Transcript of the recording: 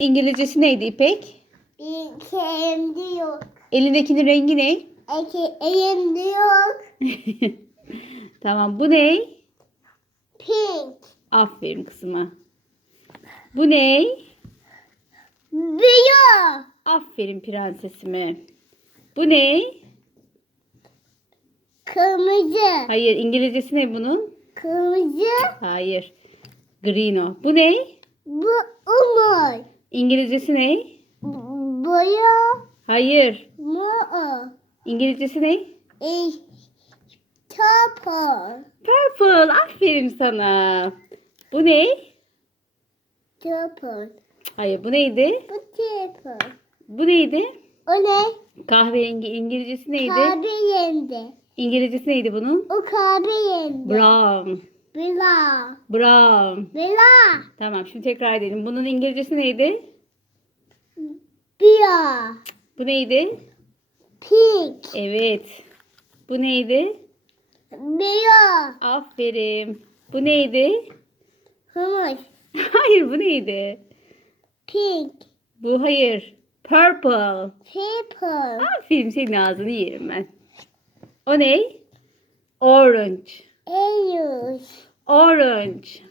İngilizcesi neydi İpek? Kendi yok. Elindekinin rengi ne? Elimde yok. tamam bu ne? Pink. Aferin kızıma. Bu ne? Büyük. Aferin prensesime. Bu ne? Kırmızı. Hayır İngilizcesi ne bunun? Kırmızı. Hayır. Green o. Bu ne? Bu umur. İngilizcesi ne? Boya. Hayır. Mor. İngilizcesi ne? İ. Topur. Purple. Aferin sana. Bu ne? Topur. Hayır bu neydi? Bu topur. Bu neydi? O ne? Kahverengi İngilizcesi neydi? Kahve yendi. İngilizcesi neydi bunun? O kahve yendi. Brown. Bila. Brown. Bila. Tamam şimdi tekrar edelim. Bunun İngilizcesi neydi? Bia. Bu neydi? Pink. Evet. Bu neydi? Bia. Aferin. Bu neydi? Humus. Hayır bu neydi? Pink. Bu hayır. Purple. Purple. Aferin senin ağzını yerim ben. O ne? Orange. Eylül. Orange.